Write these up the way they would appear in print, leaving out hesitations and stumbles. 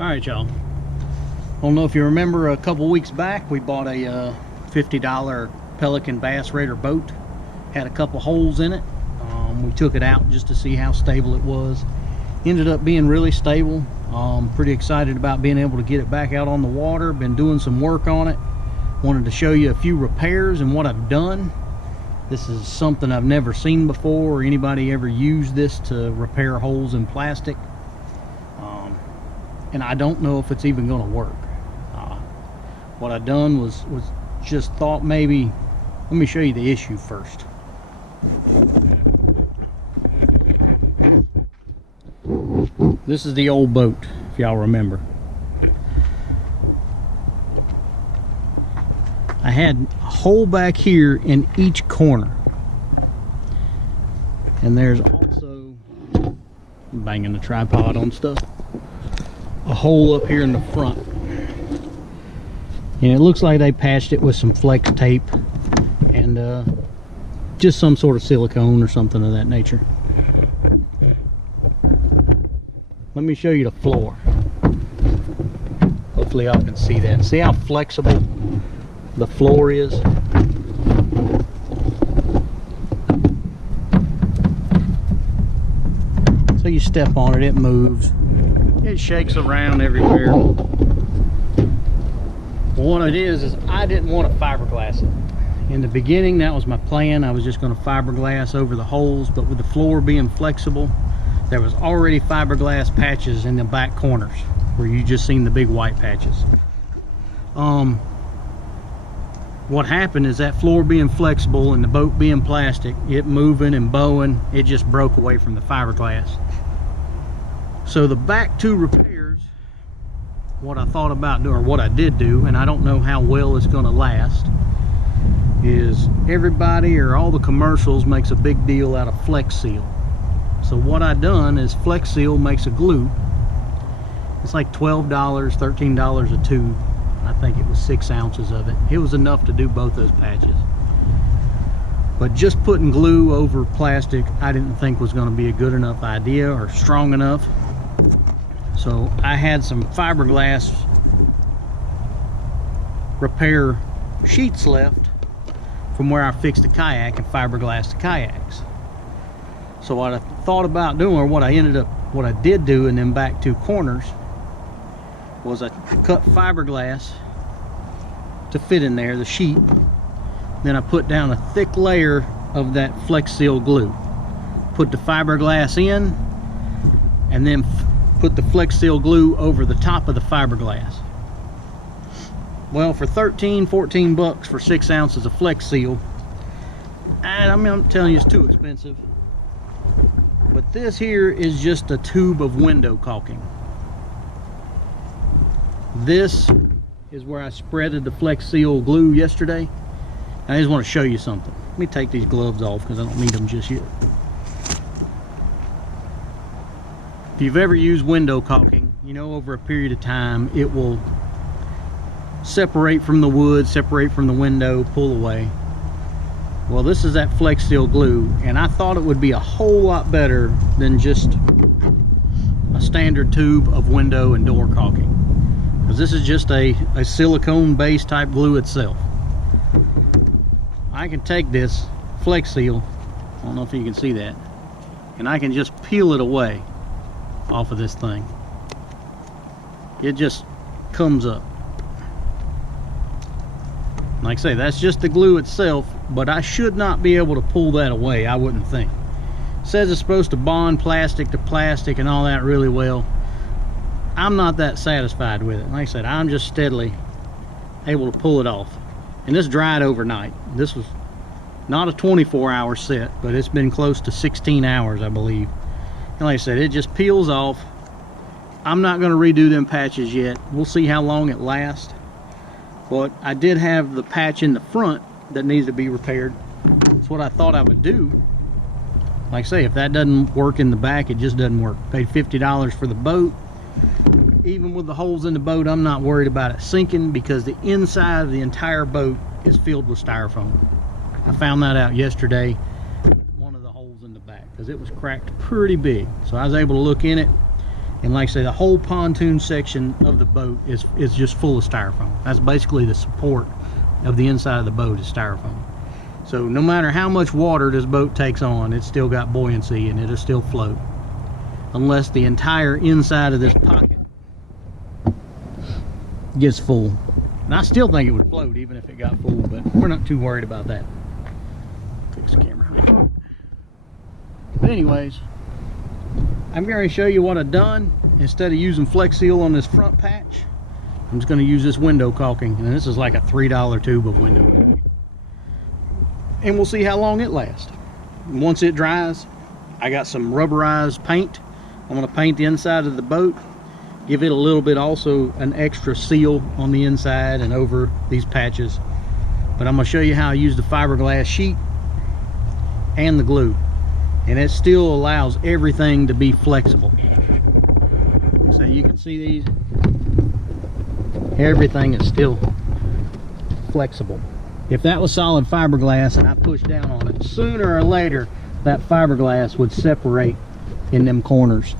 Alright, y'all. I don't know if you remember, a couple weeks back we bought a $50 Pelican Bass Raider boat. Had a couple holes in it. We took it out just to see how stable it was. Ended up being really stable. Pretty excited about being able to get it back out on the water. Been doing some work on it. Wanted to show you a few repairs and what I've done. This is something I've never seen before or anybody ever used this to repair holes in plastic. And I don't know if it's even going to work. What I done was just thought maybe, let me show you the issue first. This is the old boat, if y'all remember. I had a hole back here in each corner. And there's also, banging the tripod on stuff, a hole up here in the front. And it looks like they patched it with some flex tape and just some sort of silicone or something of that nature. Let me show you the floor. Hopefully y'all can see that. See how flexible the floor is? So you step on it, it moves. It shakes around everywhere. What it is I didn't want to fiberglass it. In the beginning, that was my plan. I was just going to fiberglass over the holes, but with the floor being flexible, there was already fiberglass patches in the back corners where you just seen the big white patches. What happened is that floor being flexible and the boat being plastic, it moving and bowing, it just broke away from the fiberglass. So the back two repairs, what I thought about doing, or what I did do, and I don't know how well it's going to last, is everybody or all the commercials makes a big deal out of Flex Seal. So what I done is Flex Seal makes a glue. It's like $12, $13 a tube. I think it was 6 ounces of it. It was enough to do both those patches. But just putting glue over plastic, I didn't think was going to be a good enough idea or strong enough. So I had some fiberglass repair sheets left from where I fixed the kayak and fiberglassed the kayaks. So what I thought about doing, or what I did do in them back two corners, was I cut fiberglass to fit in there, the sheet. Then I put down a thick layer of that Flex Seal glue. Put the fiberglass in, and then put the Flex Seal glue over the top of the fiberglass. Well, for 13-14 bucks for 6 ounces of Flex Seal, and I'm telling you, it's too expensive. But this here is just a tube of window caulking. This is where I spreaded the Flex Seal glue yesterday. And I just want to show you something. Let me take these gloves off because I don't need them just yet. If you've ever used window caulking, you know over a period of time it will separate from the wood, separate from the window, pull away. Well, this is that Flex Seal glue, and I thought it would be a whole lot better than just a standard tube of window and door caulking, because this is just a silicone based type glue itself. I can take this Flex Seal, I don't know if you can see that, and I can just peel it away off of this thing. It just comes up. Like I say, that's just the glue itself, but I should not be able to pull that away, I wouldn't think. It says it's supposed to bond plastic to plastic and all that really well. I'm not that satisfied with it. Like I said, I'm just steadily able to pull it off. And this dried overnight. This was not a 24-hour set, but it's been close to 16 hours, I believe. And like I said, it just peels off. I'm not going to redo them patches yet. We'll see how long it lasts. But I did have the patch in the front that needs to be repaired. That's what I thought I would do. Like I say, if that doesn't work in the back, it just doesn't work. Paid $50 for the boat. Even with the holes in the boat, I'm not worried about it sinking because the inside of the entire boat is filled with styrofoam. I found that out yesterday. One of the holes in the back, because it was cracked pretty big. So I was able to look in it And like I say, the whole pontoon section of the boat is just full of styrofoam. That's basically the support of the inside of the boat is styrofoam. So no matter how much water this boat takes on, it's still got buoyancy and it'll still float. Unless the entire inside of this pocket gets full. And I still think it would float even if it got full, but we're not too worried about that. Fix the camera. But anyways, I'm going to show you what I've done. Instead of using Flex Seal on this front patch, I'm just going to use this window caulking, and this is like a $3 tube of window caulking. And we'll see how long it lasts. Once it dries, I got some rubberized paint. I'm going to paint the inside of the boat, give it a little bit also an extra seal on the inside and over these patches. But I'm going to show you how I use the fiberglass sheet and the glue. And it still allows everything to be flexible. So you can see these, everything is still flexible. If that was solid fiberglass and I pushed down on it, sooner or later that fiberglass would separate in them corners.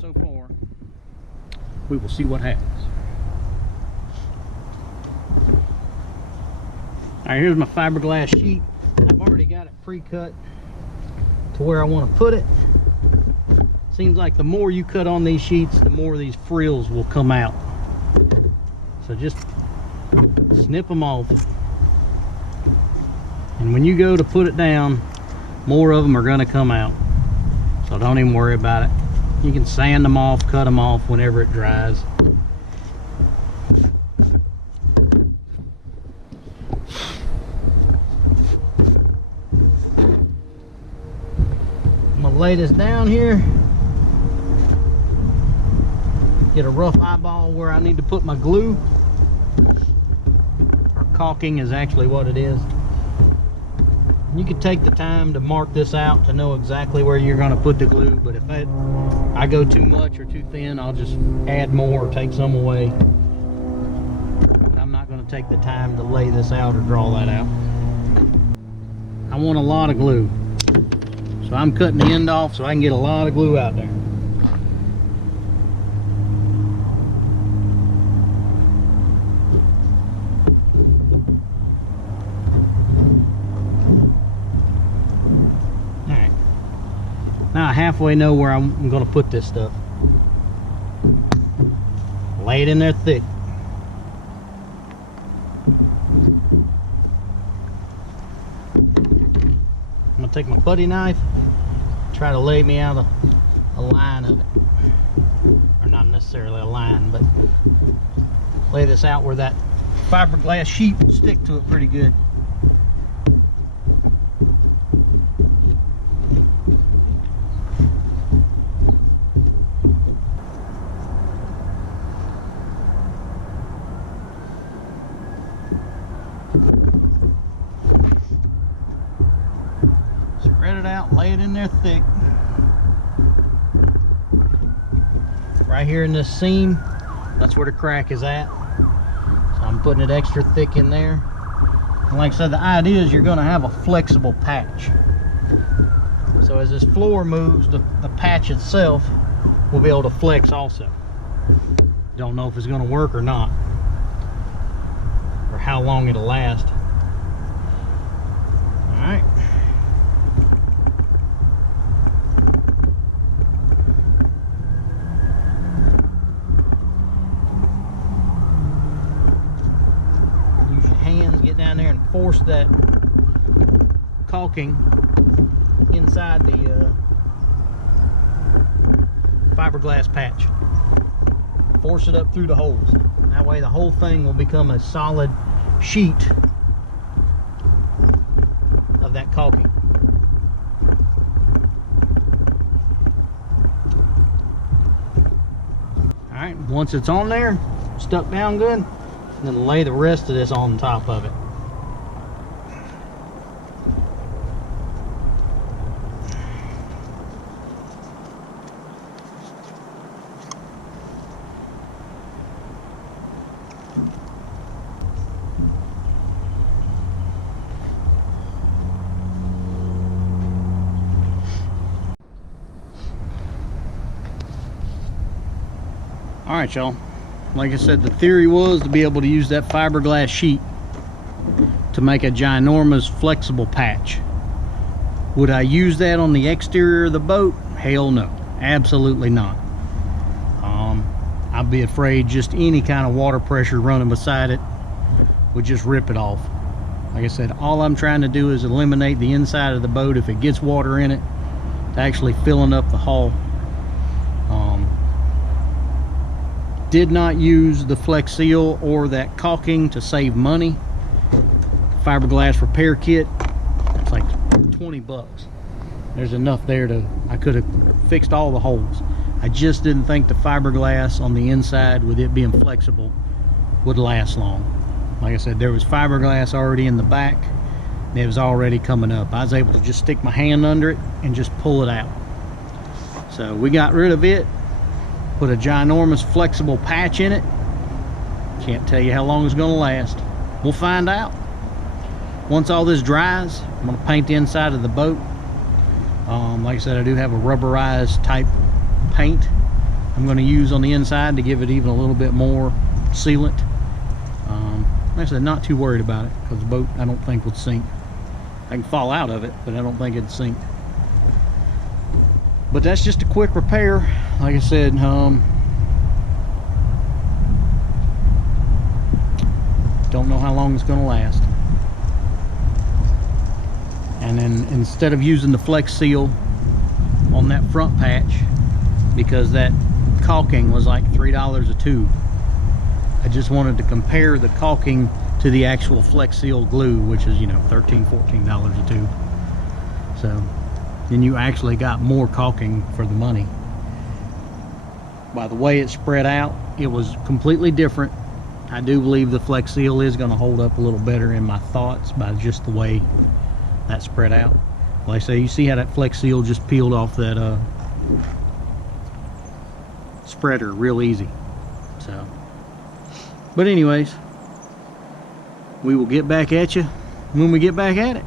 So far, we will see what happens. Alright, here's my fiberglass sheet. I've already got it pre-cut to where I want to put it. Seems like the more you cut on these sheets, the more these frills will come out. So just snip them off. And when you go to put it down, more of them are going to come out. So don't even worry about it. You can sand them off, cut them off whenever it dries. I'm going to lay this down here. Get a rough eyeball where I need to put my glue. Or caulking is actually what it is. You could take the time to mark this out to know exactly where you're going to put the glue, but if I go too much or too thin, I'll just add more or take some away. But I'm not going to take the time to lay this out or draw that out. I want a lot of glue, so I'm cutting the end off so I can get a lot of glue out there. Now I halfway know where I'm going to put this stuff. Lay it in there thick. I'm going to take my putty knife, try to lay me out a line of it. Or not necessarily a line, but lay this out where that fiberglass sheet will stick to it pretty good. Spread it out, lay it in there thick. Right here in this seam, that's where the crack is at. So I'm putting it extra thick in there. And like I said, the idea is you're going to have a flexible patch. So as this floor moves, the patch itself will be able to flex also. Don't know if it's going to work or not, or how long it'll last. Alright. Use your hands, get down there and force that caulking inside the fiberglass patch. Force it up through the holes. That way the whole thing will become a solid sheet of that caulking. Alright, once it's on there, stuck down good, then lay the rest of this on top of it. All right, y'all. Like I said, the theory was to be able to use that fiberglass sheet to make a ginormous flexible patch. Would I use that on the exterior of the boat? Hell no, absolutely not. I'd be afraid just any kind of water pressure running beside it would just rip it off. Like I said, all I'm trying to do is eliminate the inside of the boat if it gets water in it to actually filling up the hull. Did not use the Flex Seal or that caulking to save money. Fiberglass repair kit, it's like 20 bucks. There's enough there to, I could have fixed all the holes. I just didn't think the fiberglass on the inside, with it being flexible, would last long. Like I said, there was fiberglass already in the back. It was already coming up. I was able to just stick my hand under it and just pull it out. So we got rid of it, put a ginormous flexible patch in it. Can't tell you how long it's gonna last. We'll find out. Once all this dries, I'm gonna paint the inside of the boat. Like I said, I do have a rubberized type paint I'm gonna use on the inside to give it even a little bit more sealant. Like I said, not too worried about it because the boat I don't think would sink. I can fall out of it, but I don't think it'd sink. But that's just a quick repair. Like I said, don't know how long it's going to last. And then instead of using the Flex Seal on that front patch, because that caulking was like $3 a tube, I just wanted to compare the caulking to the actual Flex Seal glue, which is, you know, $13, $14 a tube. So then you actually got more caulking for the money. By the way it spread out, it was completely different. I do believe the Flex Seal is going to hold up a little better in my thoughts by just the way that spread out. Like I say, you see how that Flex Seal just peeled off that spreader real easy. So, but anyways, we will get back at you when we get back at it.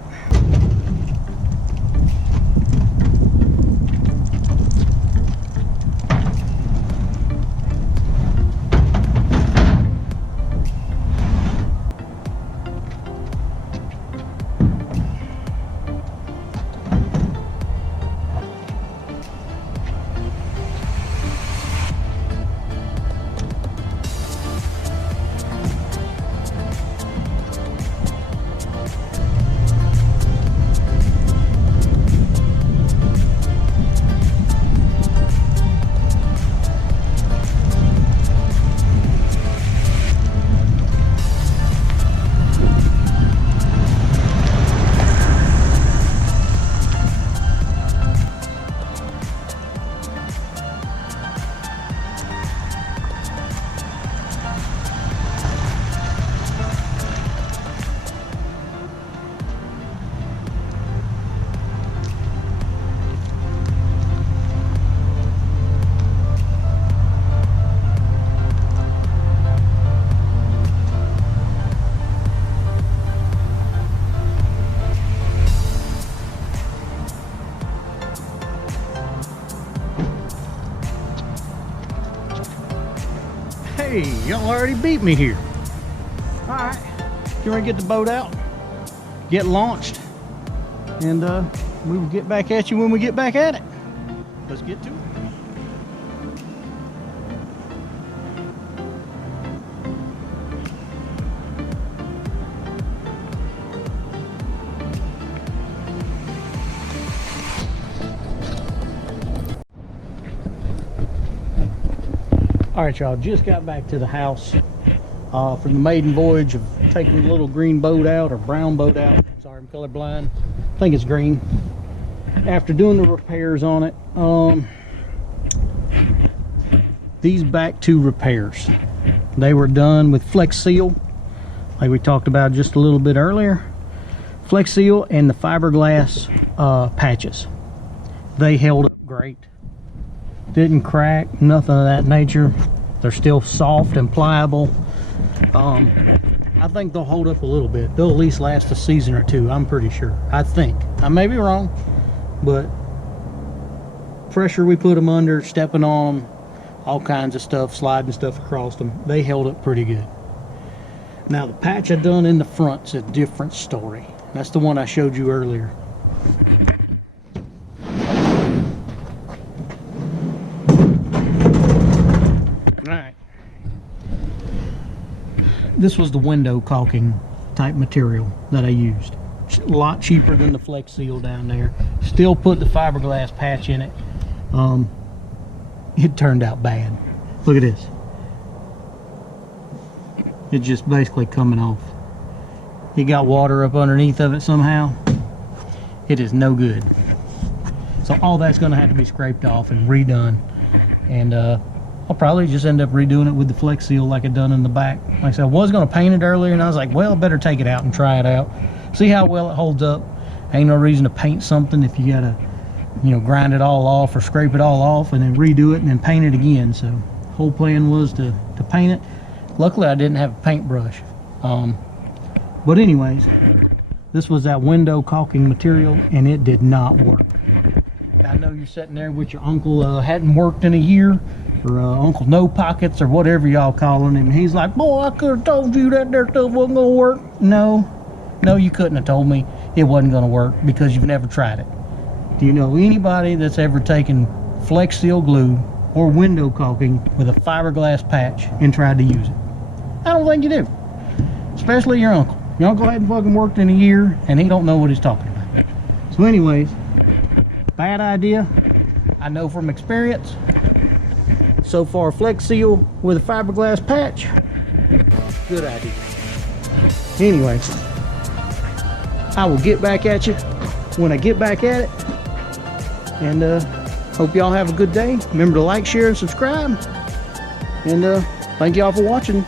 Hey, y'all already beat me here. All right, you ready to get the boat out, get launched, and we will get back at you when we get back at it. Let's get to it. All right, y'all, just got back to the house from the maiden voyage of taking the little green boat out, or brown boat out. Sorry, I'm colorblind. I think it's green. After doing the repairs on it, these back two repairs, they were done with Flex Seal, like we talked about just a little bit earlier. Flex Seal and the fiberglass patches. They held up great. Didn't crack, nothing of that nature. They're still soft and pliable. I think they'll hold up a little bit. They'll at least last a season or two, I'm pretty sure. I think. I may be wrong, but pressure we put them under, stepping on them, all kinds of stuff, sliding stuff across them. They held up pretty good. Now the patch I done in the front's a different story. That's the one I showed you earlier. Alright. This was the window caulking type material that I used. It's a lot cheaper than the Flex Seal down there. Still put the fiberglass patch in it. It turned out bad. Look at this. It's just basically coming off. It got water up underneath of it somehow. It is no good. So all that's going to have to be scraped off and redone. And I'll probably just end up redoing it with the Flex Seal like I done in the back. Like I said, I was going to paint it earlier, and I was like, well, I better take it out and try it out. See how well it holds up. Ain't no reason to paint something if you got to, you know, grind it all off or scrape it all off and then redo it and then paint it again. So whole plan was to paint it. Luckily I didn't have a paintbrush. But anyways, this was that window caulking material, and it did not work. I know you're sitting there with your uncle hadn't worked in a year, or Uncle No Pockets, or whatever y'all calling him. He's like, boy, I could have told you that there stuff wasn't gonna work. No, you couldn't have told me it wasn't gonna work because you've never tried it. Do you know anybody that's ever taken Flex Seal glue or window caulking with a fiberglass patch and tried to use it? I don't think you do. Especially your uncle. Your uncle hadn't fucking worked in a year, and he don't know what he's talking about. So anyways, bad idea. I know from experience. So far, Flex Seal with a fiberglass patch, good idea. Anyways, I will get back at you when I get back at it. And hope y'all have a good day. Remember to like, share, and subscribe. And thank y'all for watching.